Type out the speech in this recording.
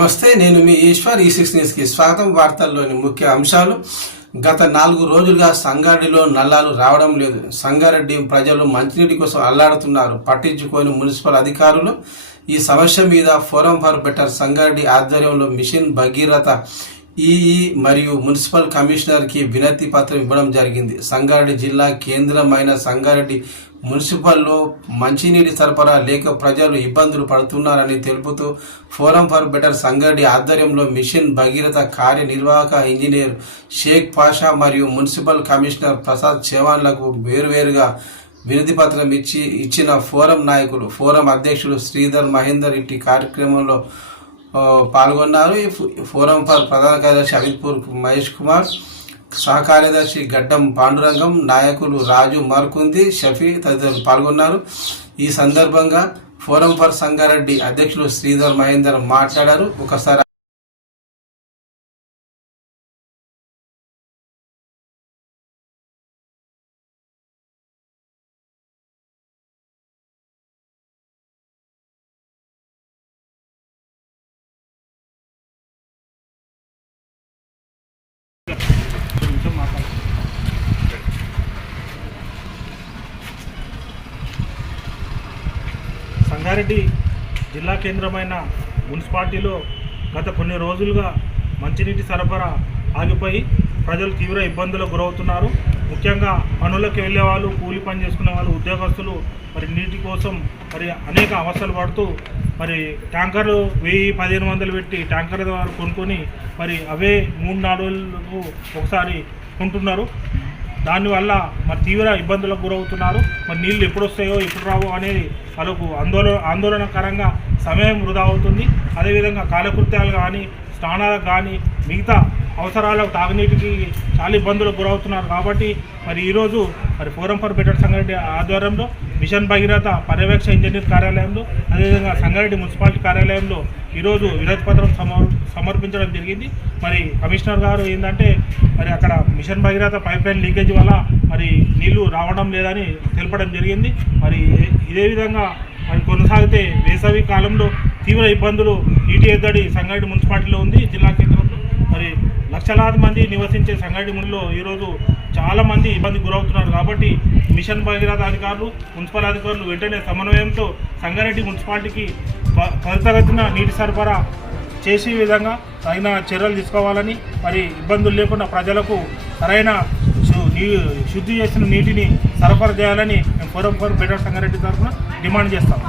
నమస్తే, నేను మీ ఈశ్వర్. E6 న్యూస్కి స్వాగతం. వార్తల్లోని ముఖ్య అంశాలు. గత 4 రోజులుగా సంగారెడ్డిలో నల్లాలు రావడం లేదు. సంగారెడ్డి ప్రజలు మంచినీటి కోసం అల్లాడుతున్నారు. పట్టించుకొని మున్సిపల్ అధికారులు ఈ సమస్య మీద ఫోరం ఫర్ బెటర్ సంగారెడ్డి ఆధ్వర్యంలో మిషన్ భగీరథ ఈఈ మరియు మున్సిపల్ కమిషనర్కి వినతి పత్రం ఇవ్వడం జరిగింది. సంగారెడ్డి జిల్లా కేంద్రమైన సంగారెడ్డి మున్సిపల్లో మంచినీటి సరఫరా లేక ప్రజలు ఇబ్బందులు పడుతున్నారని తెలుపుతూ ఫోరం ఫర్ బెటర్ సంగారెడ్డి ఆధ్వర్యంలో మిషన్ భగీరథ కార్యనిర్వాహక ఇంజనీర్ షేక్ పాషా మరియు మున్సిపల్ కమిషనర్ ప్రసాద్ చవాన్లకు వేరువేరుగా వినతి పత్రం ఇచ్చిన ఫోరం నాయకులు, ఫోరం అధ్యక్షులు శ్రీధర్ మహేందర్ ఇట్టి కార్యక్రమంలో పాల్గొన్నారు. ఫోరం ఫర్ ప్రధాన కార్యదర్శి అమిత్పూర్ మహేష్ కుమార్, సహకార్యదర్శి గడ్డం పాండురంగం, నాయకులు రాజు మర్కుంది, షఫీ తదితరులు పాల్గొన్నారు. ఈ సందర్భంగా ఫోరం ఫర్ సంగారెడ్డి అధ్యక్షులు శ్రీధర్ మహేందర్ మాట్లాడారు. ఒకసారి సంగారెడ్డి జిల్లా కేంద్రమైన మున్సిపాలిటీలో గత కొన్ని రోజులుగా మంచినీటి సరఫరా ఆగిపోయి ప్రజలు తీవ్ర ఇబ్బందులకు గురవుతున్నారు. ముఖ్యంగా పనులకు వెళ్ళే వాళ్ళు, కూలి పని చేసుకునే వాళ్ళు, ఉద్యోగస్తులు నీటి కోసం అనేక అవస్థలు పడుతూ ట్యాంకర్లు 1000-1500 పెట్టి ట్యాంకర్ ద్వారా కొనుక్కొని అవే 3-4 రోజులకు ఒకసారి కొంటున్నారు. దానివల్ల తీవ్ర ఇబ్బందులకు గురవుతున్నారు. నీళ్ళు ఎప్పుడు వస్తాయో ఎప్పుడు రావో అనేది వాళ్ళకు ఆందోళనకరంగా సమయం వృధా అవుతుంది. అదేవిధంగా కాలకృత్యాలు కానీ, స్నానాలకు కానీ, మిగతా అవసరాలకు, తాగునీటికి చాలా ఇబ్బందులకు గురవుతున్నారు. కాబట్టి ఈరోజు ఫోరం ఫర్ బెటర్ సంగారెడ్డి ఆధ్వర్యంలో మిషన్ భగీరథ పర్యవేక్షణ ఇంజనీర్ కార్యాలయంలో, అదేవిధంగా సంగారెడ్డి మున్సిపాలిటీ కార్యాలయంలో ఈరోజు వినతి పత్రం సమర్పించడం జరిగింది. కమిషనర్ గారు ఏంటంటే అక్కడ mission Bhagiratha pipeline leakage వల్ల నీళ్లు రావడం లేదని తెలపడం జరిగింది. ఇదే విధంగా కొనసాగితే వేసవి కాలంలో తీవ్ర ఇబ్బందులు, నీటి ఎద్దడి సంగారెడ్డి మున్సిపాలిటీలో ఉంది. జిల్లా కేంద్రంలో లక్షలాది మంది నివసించే సంగారెడ్డి మున్లో ఈరోజు చాలామంది ఇబ్బందికి గురవుతున్నారు. కాబట్టి మిషన్ భగీరథ అధికారులు, మున్సిపల్ అధికారులు వెంటనే సమన్వయంతో సంగారెడ్డి మున్సిపాలిటీకి త్వరితగతిన నీటి సరఫరా చేసే విధంగా తగిన చర్యలు తీసుకోవాలని, ఇబ్బందులు లేకుండా ప్రజలకు సరైన శుద్ధి చేసిన నీటిని సరఫరా చేయాలని ఫోరం ఫర్ బెటర్ సంగారెడ్డి తరఫున డిమాండ్ చేస్తాం.